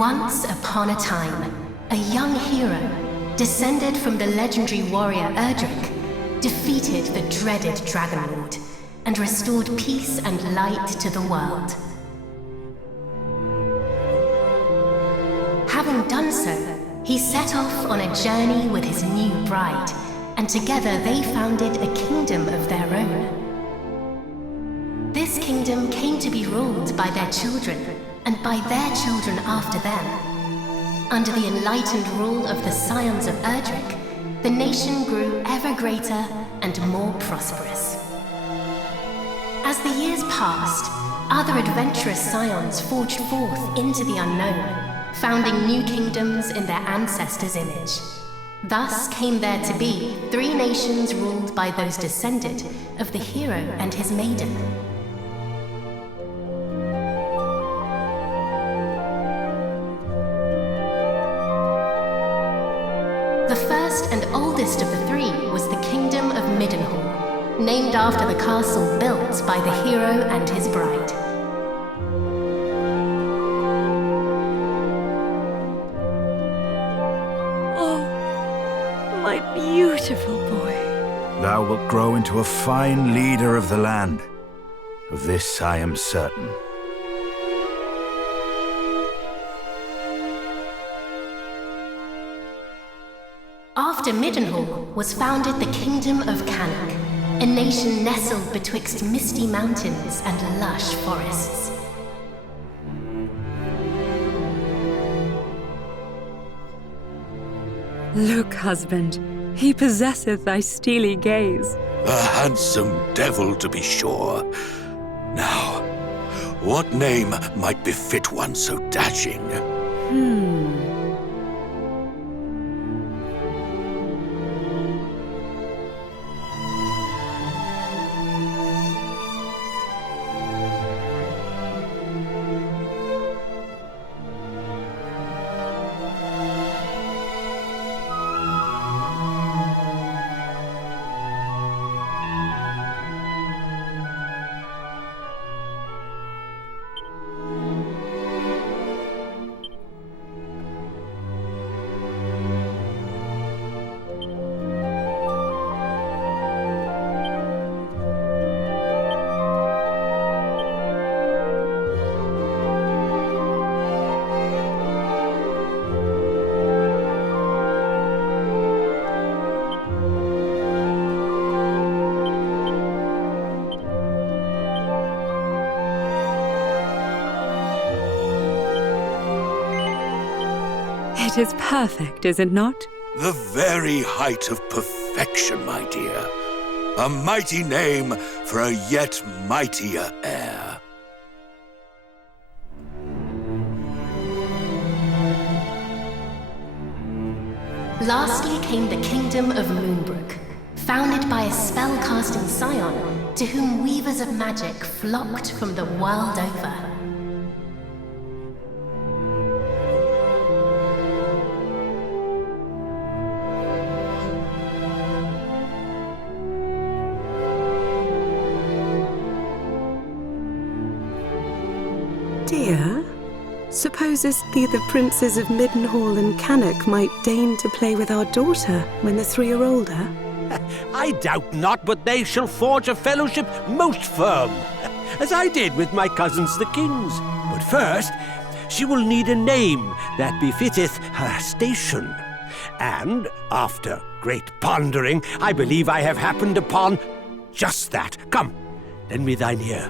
Once upon a time, a young hero, descended from the legendary warrior Erdrick, defeated the dreaded Dragon Lord and restored peace and light to the world. Having done so, he set off on a journey with his new bride, and together they founded a kingdom of their own. This kingdom came to be ruled by their children, and by their children after them. Under the enlightened rule of the scions of Erdrick, the nation grew ever greater and more prosperous. As the years passed, other adventurous scions forged forth into the unknown, founding new kingdoms in their ancestors' image. Thus came there to be 3 nations ruled by those descended of the hero and his maiden. The first and oldest of the 3 was the Kingdom of Middenhall, named after the castle built by the hero and his bride. Oh, my beautiful boy. Thou wilt grow into a fine leader of the land. Of this I am certain. After Middenhall was founded the Kingdom of Cannock, a nation nestled betwixt misty mountains and lush forests. Look, husband, he possesseth thy steely gaze. A handsome devil, to be sure. Now, what name might befit one so dashing? It is perfect, is it not? The very height of perfection, my dear. A mighty name for a yet mightier heir. Lastly came the Kingdom of Moonbrook, founded by a spell-casting scion to whom weavers of magic flocked from the world over. Dear, supposest thee the princes of Middenhall and Cannock might deign to play with our daughter when the 3 are older? I doubt not but they shall forge a fellowship most firm, as I did with my cousins the kings. But first, she will need a name that befitteth her station. And, after great pondering, I believe I have happened upon just that. Come, lend me thine ear.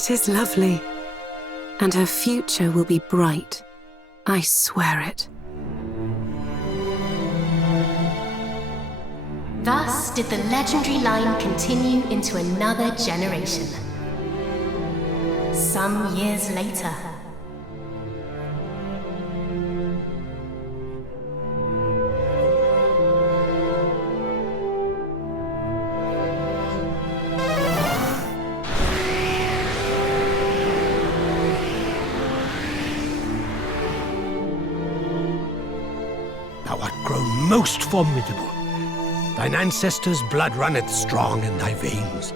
It is lovely. And her future will be bright. I swear it. Thus did the legendary line continue into another generation. Some years later, thou art grown most formidable. Thine ancestors' blood runneth strong in thy veins.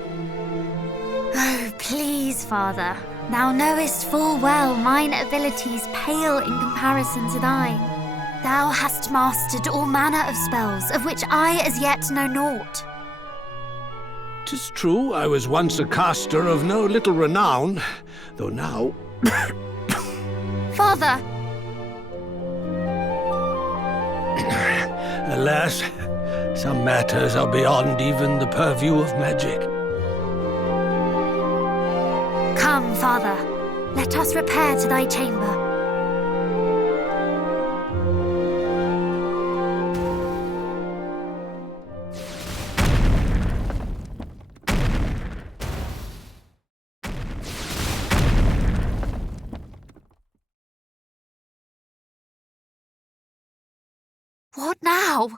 Oh, please, Father. Thou knowest full well mine abilities pale in comparison to thine. Thou hast mastered all manner of spells, of which I as yet know naught. 'Tis true, I was once a caster of no little renown, though now... Father! Alas, some matters are beyond even the purview of magic. Come, Father. Let us repair to thy chamber. What now?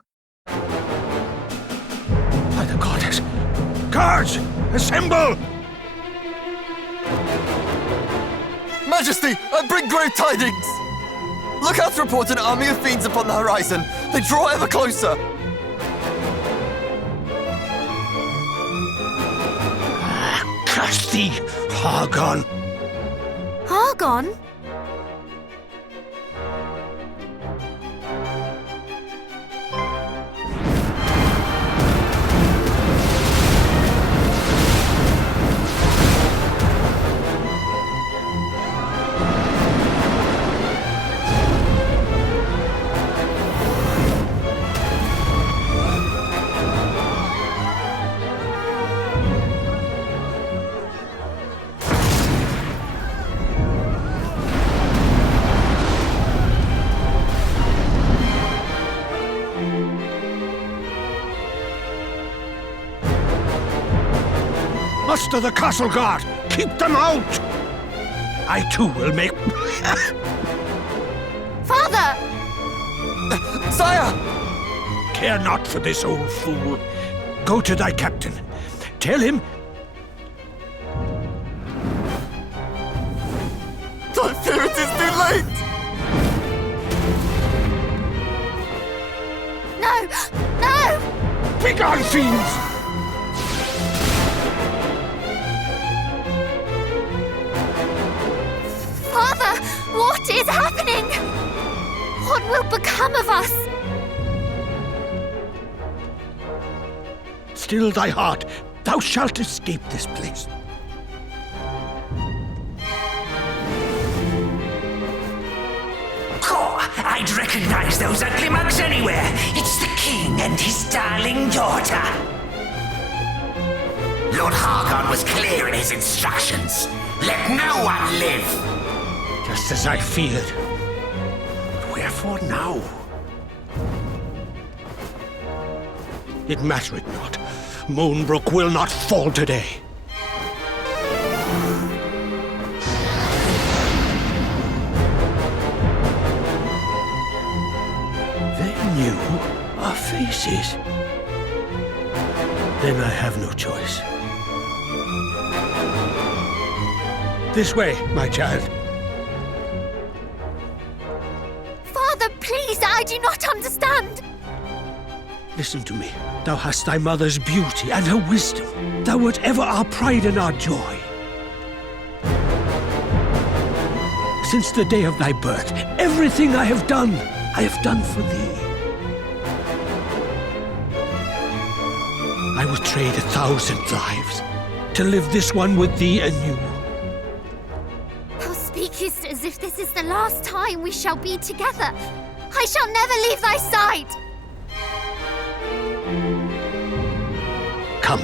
By the goddess! Guards! Assemble! Majesty, I bring grave tidings! Look hath reported an army of fiends upon the horizon. They draw ever closer. Curse thee, Hargon! Hargon? Muster the castle guard! Keep them out! I too will make... Father! Sire! Care not for this old fool. Go to thy captain. Tell him... I fear it is too late! No! No! Begone, fiends! Father! What is happening? What will become of us? Still thy heart. Thou shalt escape this place. I'd recognize those ugly mugs anywhere. It's the king and his darling daughter. Lord Hargon was clear in his instructions. Let no one live. Just as I feared. But wherefore now? It mattereth not. Moonbrook will not fall today. They knew our faces. Then I have no choice. This way, my child. Father, please, I do not understand. Listen to me. Thou hast thy mother's beauty and her wisdom. Thou wert ever our pride and our joy. Since the day of thy birth, everything I have done for thee. I would trade 1,000 lives to live this one with thee anew. Thou speakest as if this is the last time we shall be together. I shall never leave thy side. Come.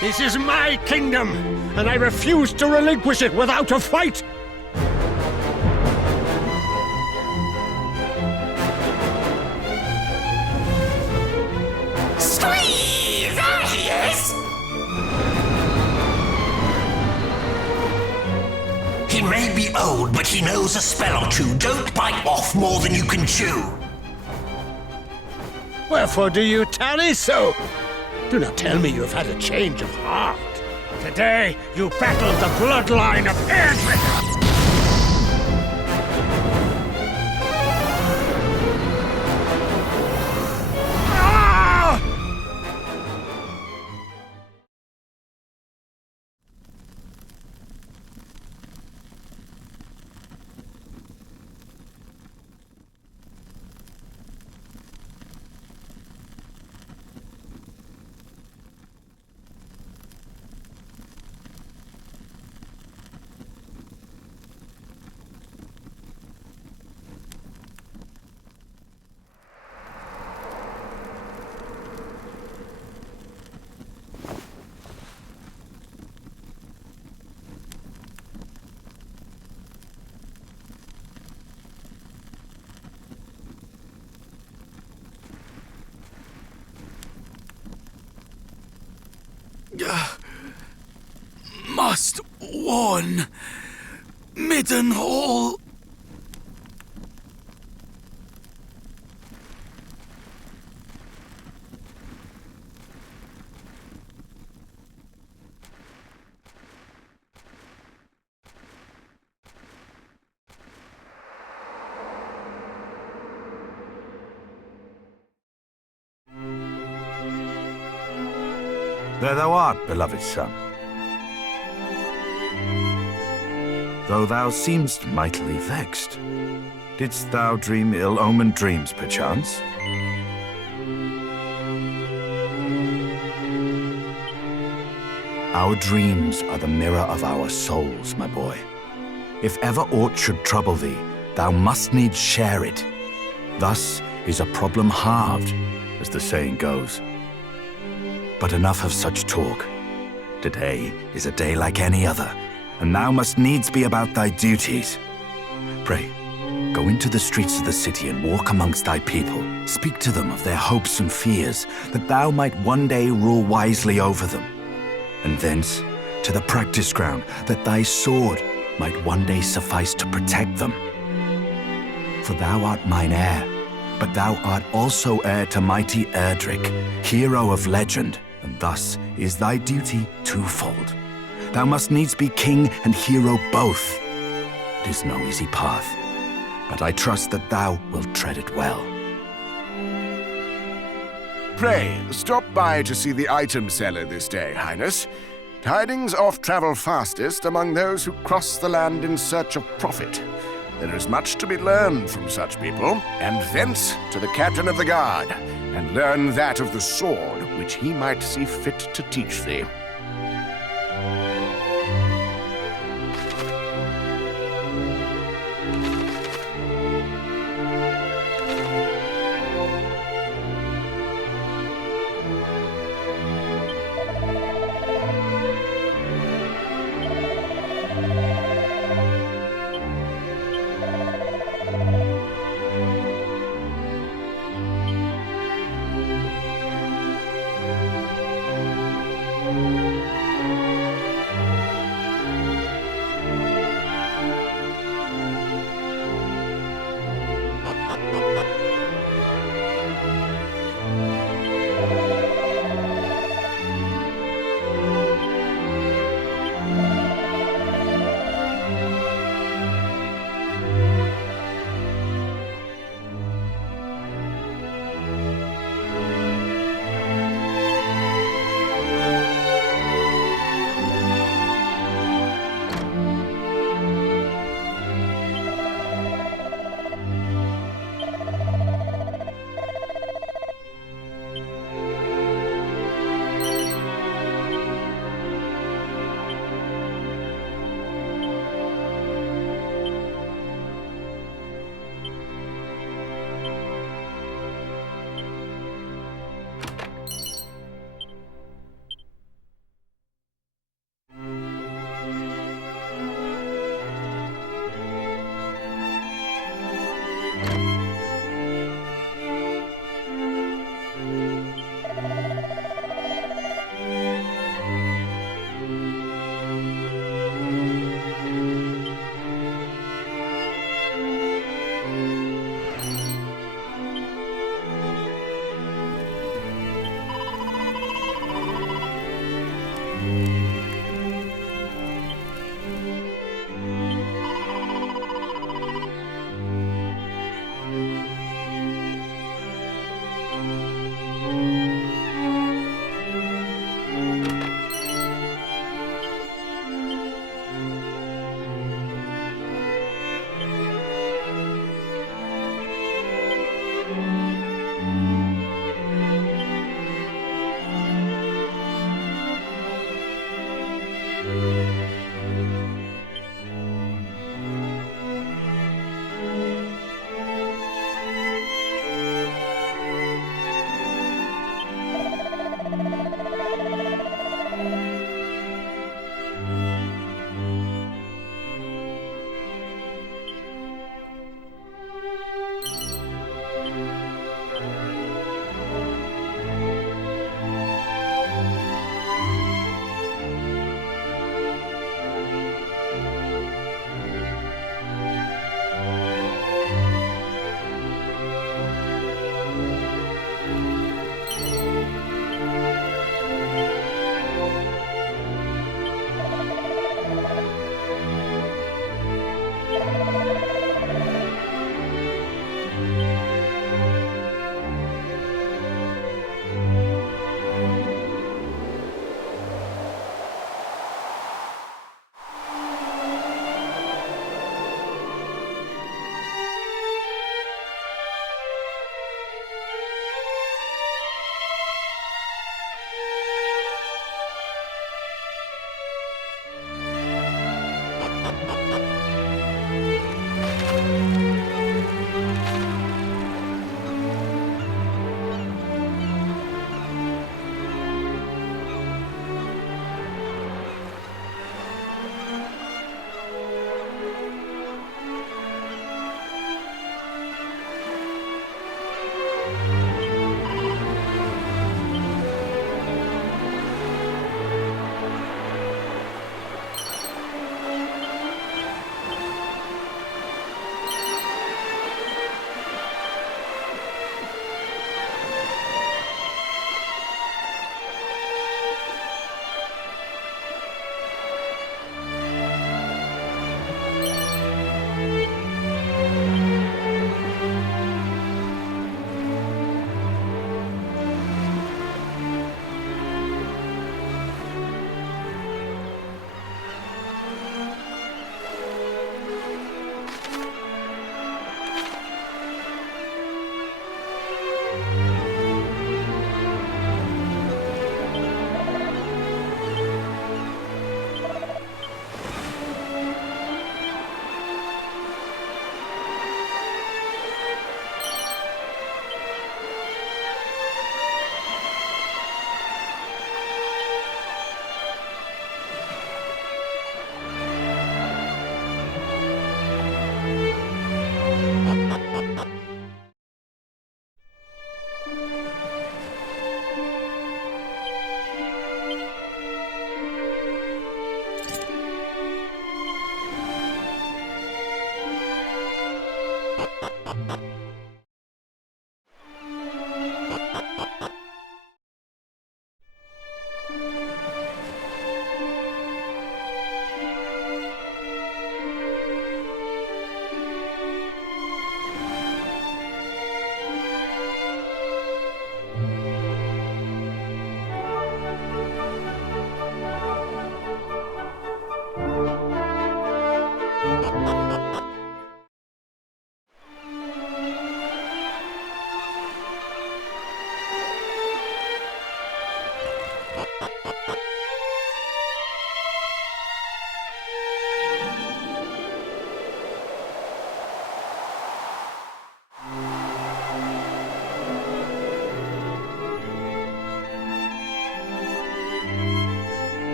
This is my kingdom, and I refuse to relinquish it without a fight! Squeeze! There he is! He may be old, but he knows a spell or two. Don't bite off more than you can chew. Wherefore do you tarry so? Do not tell me you have had a change of heart. Today you battled the bloodline of Erdrick! Must warn Middenhall. There thou art, beloved son. Though thou seemst mightily vexed, didst thou dream ill-omened dreams, perchance? Our dreams are the mirror of our souls, my boy. If ever aught should trouble thee, thou must needs share it. Thus is a problem halved, as the saying goes. But enough of such talk. Today is a day like any other, and thou must needs be about thy duties. Pray, go into the streets of the city and walk amongst thy people. Speak to them of their hopes and fears, that thou might one day rule wisely over them. And thence to the practice ground, that thy sword might one day suffice to protect them. For thou art mine heir, but thou art also heir to mighty Erdrick, hero of legend, and thus is thy duty twofold. Thou must needs be king and hero both. It is no easy path, but I trust that thou wilt tread it well. Pray, stop by to see the item seller this day, Highness. Tidings oft travel fastest among those who cross the land in search of profit. There is much to be learned from such people, and thence to the captain of the guard, and learn that of the sword which he might see fit to teach thee.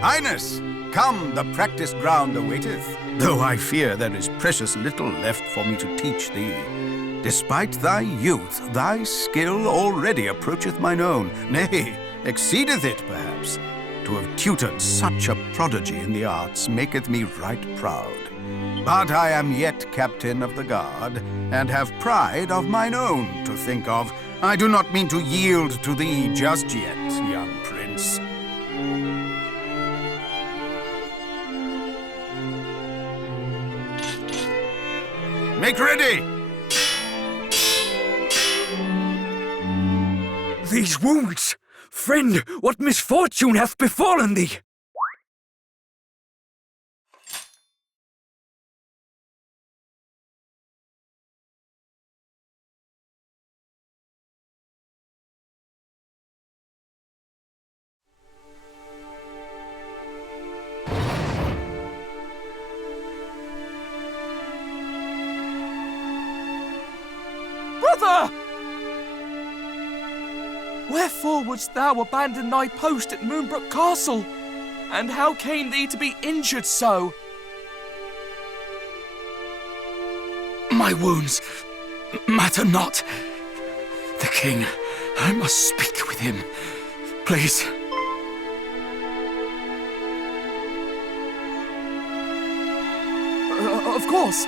Highness, come, the practice ground awaiteth, though I fear there is precious little left for me to teach thee. Despite thy youth, thy skill already approacheth mine own, nay, exceedeth it, perhaps. To have tutored such a prodigy in the arts maketh me right proud. But I am yet captain of the guard, and have pride of mine own to think of. I do not mean to yield to thee just yet, young prince. Make ready! These wounds! Friend, what misfortune hath befallen thee? Brother! Wherefore wouldst thou abandon thy post at Moonbrook Castle? And how came thee to be injured so? My wounds matter not. The king, I must speak with him. Please. Of course.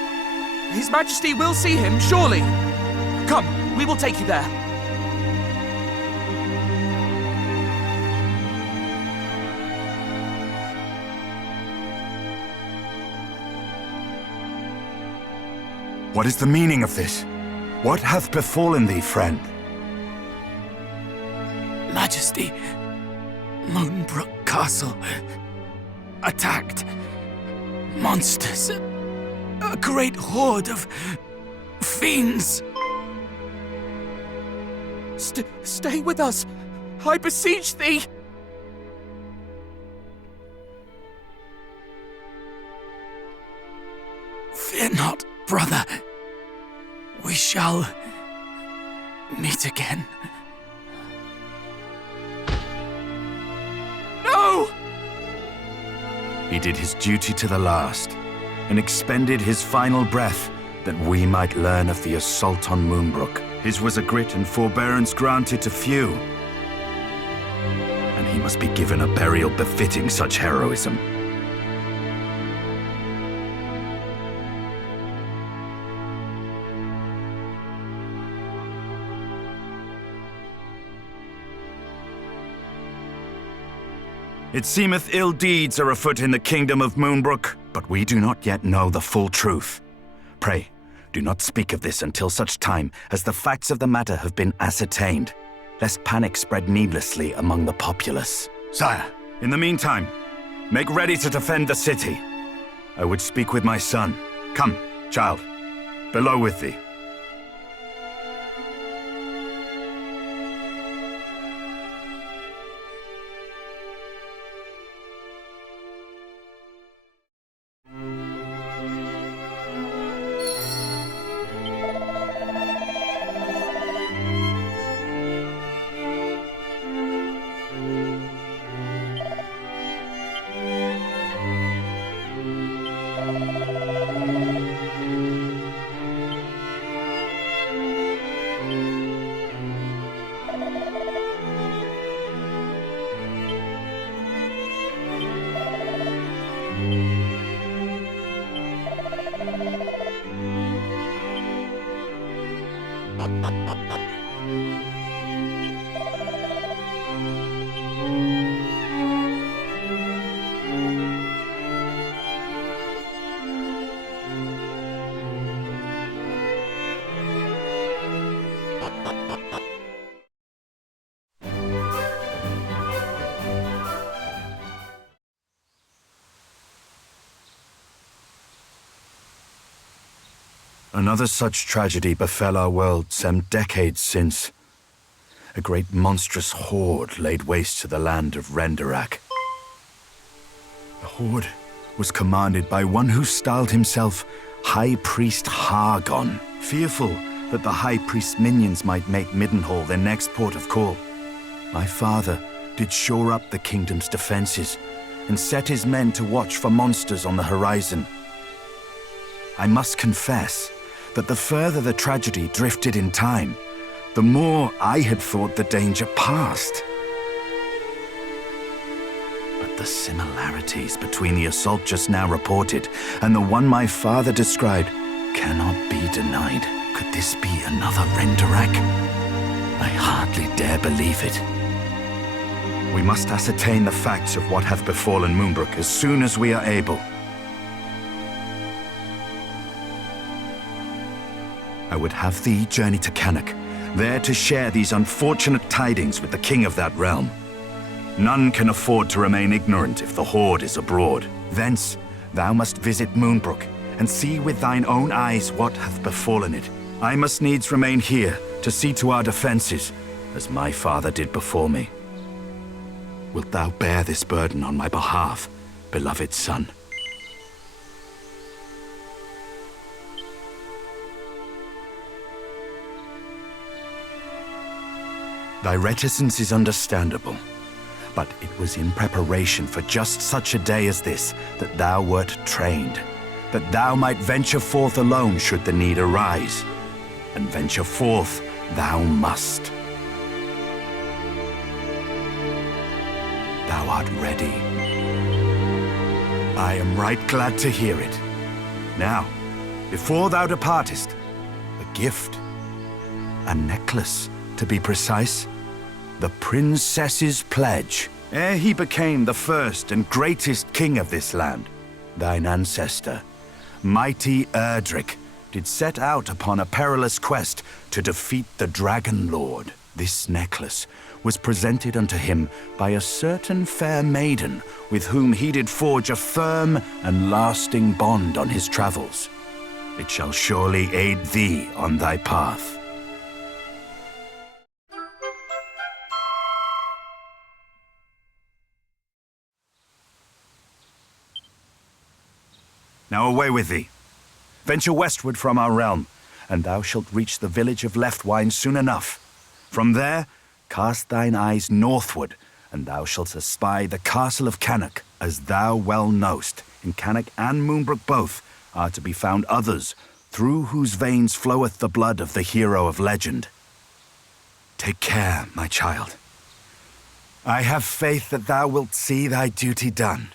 His Majesty will see him, surely. Come, we will take you there. What is the meaning of this? What hath befallen thee, friend? Majesty, Moonbrook Castle attacked. Monsters. A great horde of fiends. Stay with us, I beseech thee. Fear not, brother. We shall meet again. No! He did his duty to the last, and expended his final breath that we might learn of the assault on Moonbrook. His was a grit and forbearance granted to few, and he must be given a burial befitting such heroism. It seemeth ill deeds are afoot in the kingdom of Moonbrook, but we do not yet know the full truth. Pray, do not speak of this until such time as the facts of the matter have been ascertained, lest panic spread needlessly among the populace. Sire, in the meantime, make ready to defend the city. I would speak with my son. Come, child, below with thee. Another such tragedy befell our world some decades since. A great monstrous horde laid waste to the land of Renderak. The horde was commanded by one who styled himself High Priest Hargon, fearful that the High Priest's minions might make Middenhall their next port of call. My father did shore up the kingdom's defenses, and set his men to watch for monsters on the horizon. I must confess that the further the tragedy drifted in time, the more I had thought the danger past. But the similarities between the assault just now reported and the one my father described cannot be denied. Could this be another Renderak? I hardly dare believe it. We must ascertain the facts of what hath befallen Moonbrook as soon as we are able. I would have thee journey to Cannock, there to share these unfortunate tidings with the king of that realm. None can afford to remain ignorant if the Horde is abroad. Thence thou must visit Moonbrook, and see with thine own eyes what hath befallen it. I must needs remain here to see to our defenses, as my father did before me. Wilt thou bear this burden on my behalf, beloved son? Thy reticence is understandable, but it was in preparation for just such a day as this that thou wert trained, that thou might venture forth alone should the need arise. And venture forth thou must. Thou art ready. I am right glad to hear it. Now, before thou departest, a gift. A necklace, to be precise. The princess's pledge. Ere he became the first and greatest king of this land, thine ancestor, mighty Erdrick, did set out upon a perilous quest to defeat the Dragon Lord. This necklace was presented unto him by a certain fair maiden with whom he did forge a firm and lasting bond on his travels. It shall surely aid thee on thy path. Now away with thee. Venture westward from our realm, and thou shalt reach the village of Leftwine soon enough. From there, cast thine eyes northward, and thou shalt espy the castle of Cannock. As thou well knowst, in Cannock and Moonbrook both are to be found others, through whose veins floweth the blood of the hero of legend. Take care, my child. I have faith that thou wilt see thy duty done.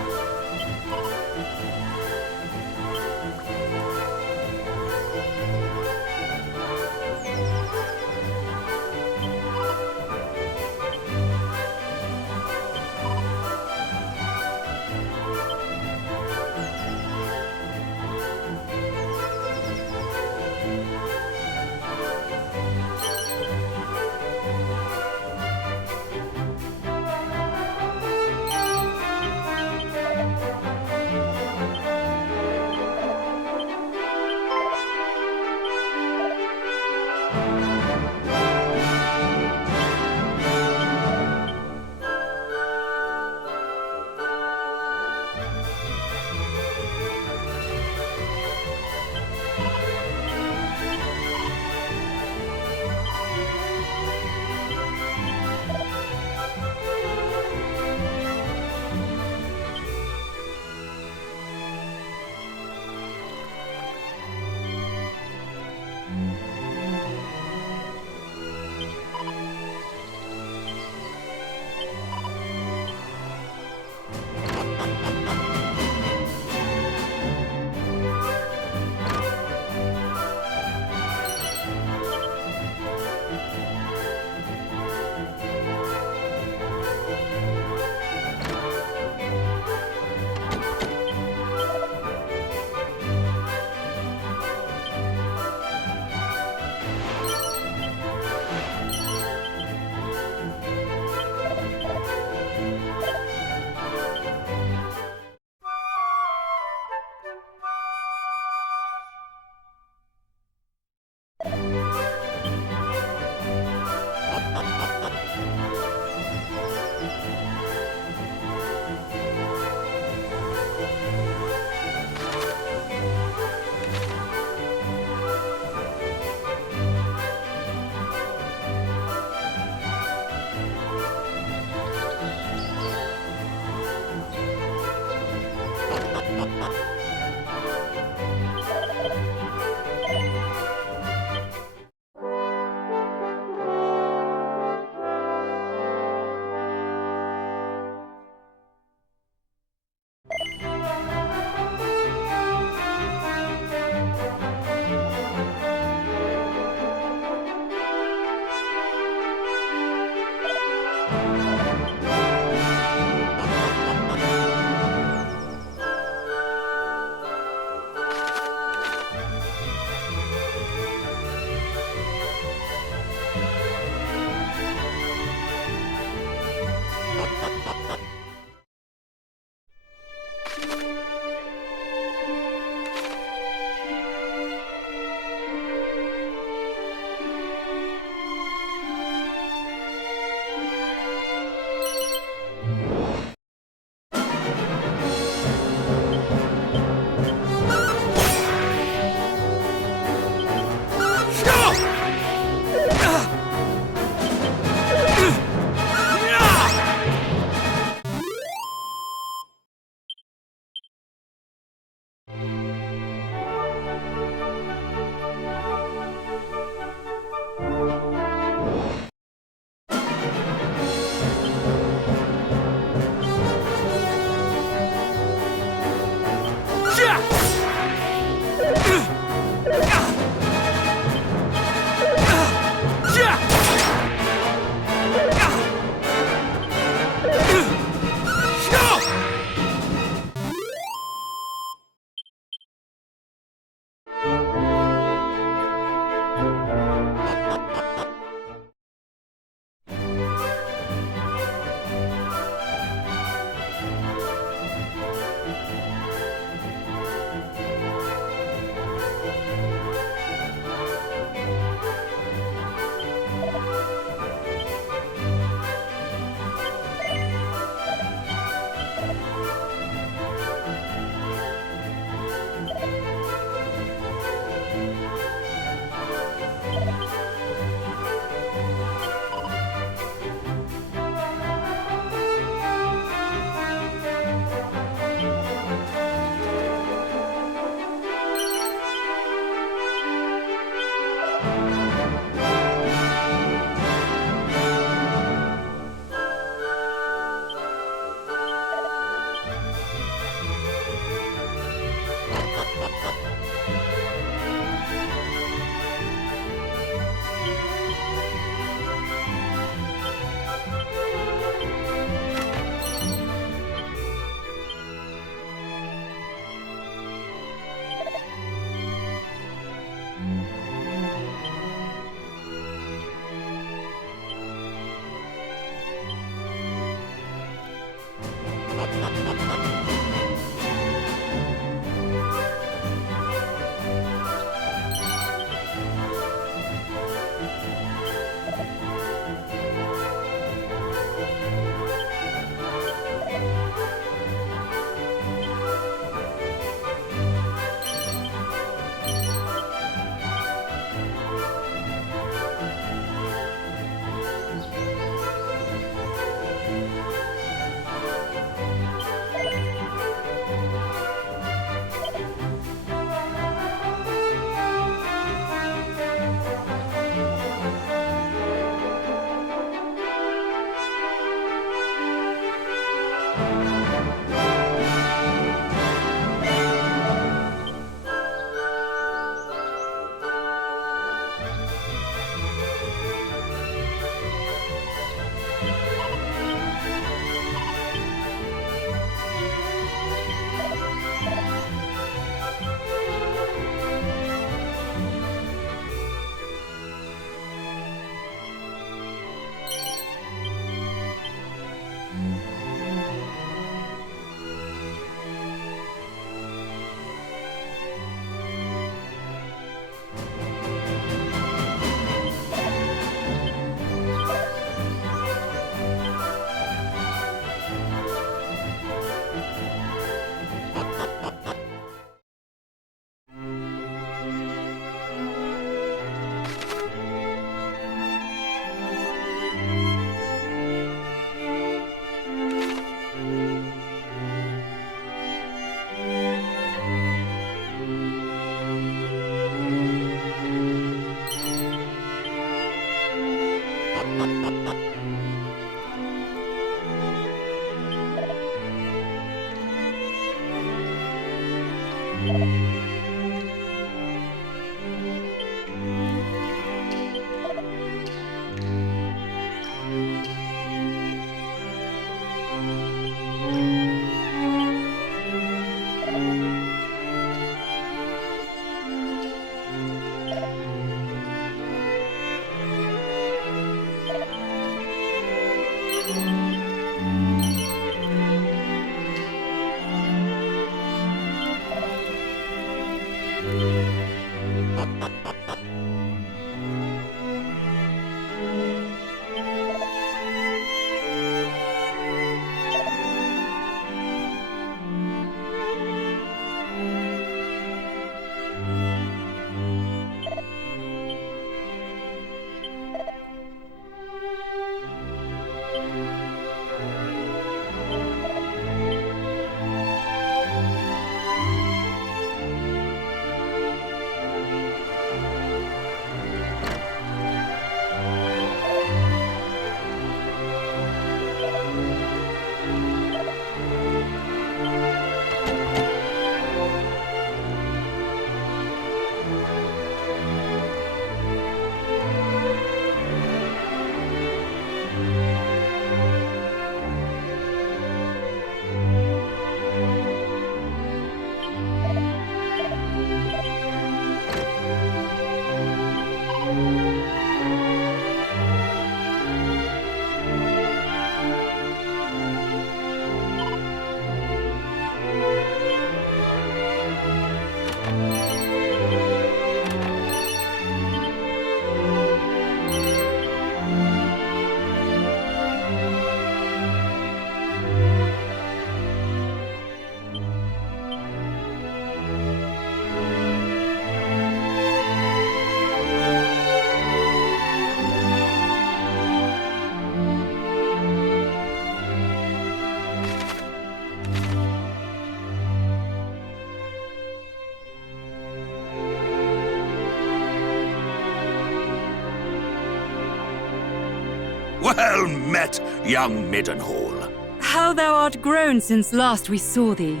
Well met, young Middenhall. How thou art grown since last we saw thee.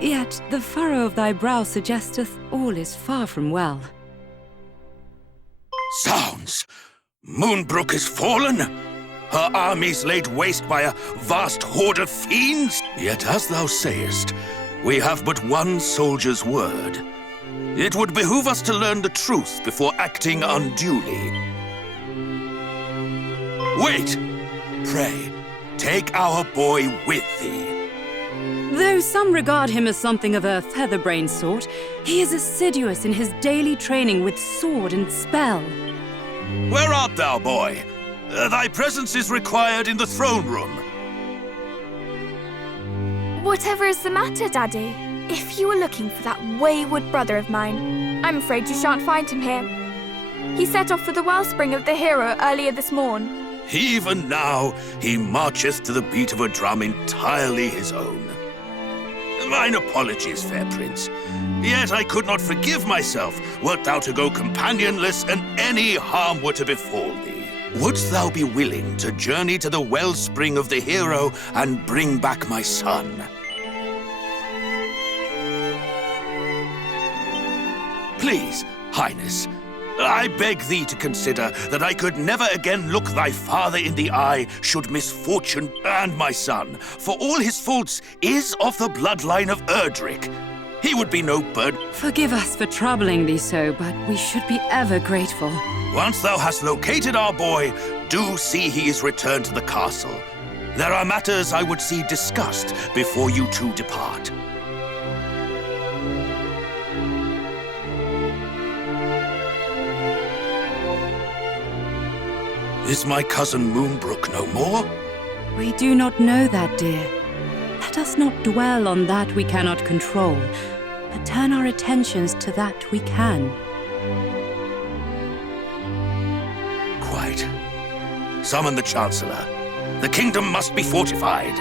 Yet the furrow of thy brow suggesteth all is far from well. Sounds! Moonbrook is fallen? Her armies laid waste by a vast horde of fiends? Yet as thou sayest, we have but one soldier's word. It would behoove us to learn the truth before acting unduly. Wait! Pray, take our boy with thee. Though some regard him as something of a featherbrained sort, he is assiduous in his daily training with sword and spell. Where art thou, boy? Thy presence is required in the throne room. Whatever is the matter, Daddy? If you were looking for that wayward brother of mine, I'm afraid you shan't find him here. He set off for the wellspring of the hero earlier this morn. Even now, he marcheth to the beat of a drum entirely his own. Mine apologies, fair prince. Yet I could not forgive myself wert thou to go companionless and any harm were to befall thee. Wouldst thou be willing to journey to the wellspring of the hero and bring back my son? Please, Highness, I beg thee to consider that I could never again look thy father in the eye should misfortune and my son, for all his faults, is of the bloodline of Erdrick. He would be no bird. Forgive us for troubling thee so, but we should be ever grateful. Once thou hast located our boy, do see he is returned to the castle. There are matters I would see discussed before you two depart. Is my cousin Moonbrook no more? We do not know that, dear. Let us not dwell on that we cannot control, but turn our attentions to that we can. Quite. Summon the Chancellor. The kingdom must be fortified.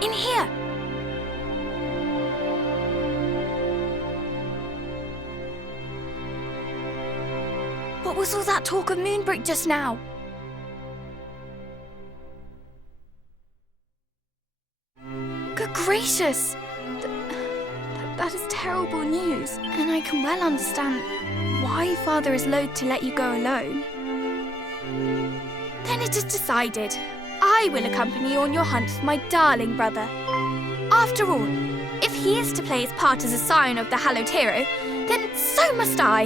In here. What was all that talk of Moonbrook just now? Good gracious! That is terrible news, and I can well understand why Father is loath to let you go alone. Then it is decided. I will accompany you on your hunt for my darling brother. After all, if he is to play his part as a scion of the hallowed hero, then so must I.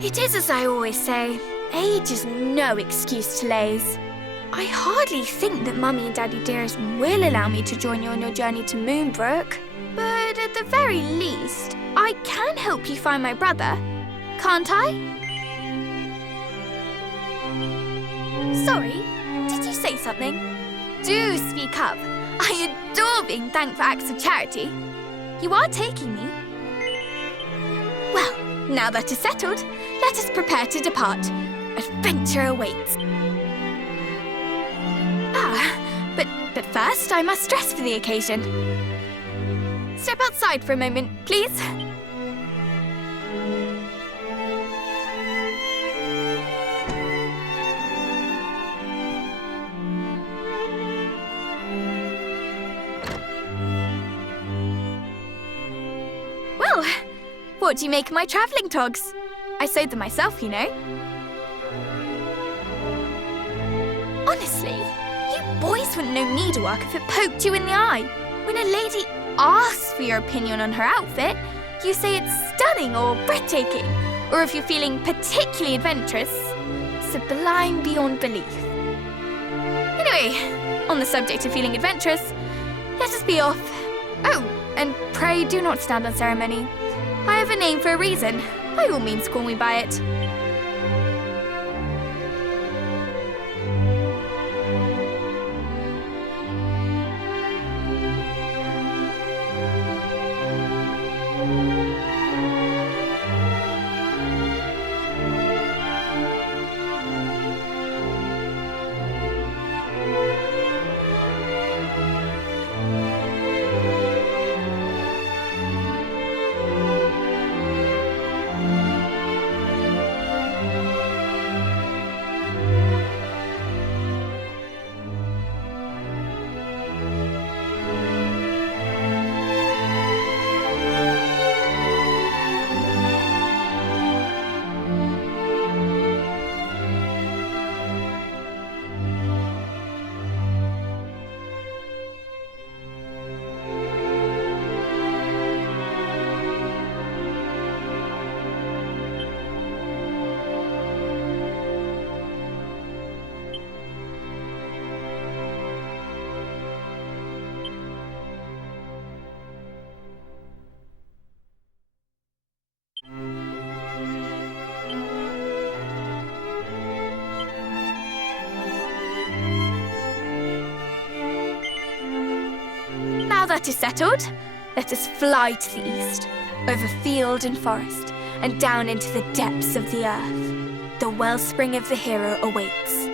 It is as I always say, age is no excuse to laze. I hardly think that Mummy and Daddy dearest will allow me to join you on your journey to Moonbrook. But at the very least, I can help you find my brother, can't I? Sorry, did you say something? Do speak up. I adore being thanked for acts of charity. You are taking me? Well, now that is settled, let us prepare to depart. Adventure awaits. But first I must dress for the occasion. Step outside for a moment, please. Well, what do you make of my travelling togs? I sewed them myself, you know. Honestly, you boys wouldn't know needlework if it poked you in the eye. When a lady asks for your opinion on her outfit, you say it's stunning or breathtaking, or if you're feeling particularly adventurous, sublime beyond belief. Anyway, on the subject of feeling adventurous, let us be off. Oh, and pray do not stand on ceremony. I have a name for a reason. By all means, call me by it. Now that is settled, let us fly to the east, over field and forest, and down into the depths of the earth. The wellspring of the hero awaits.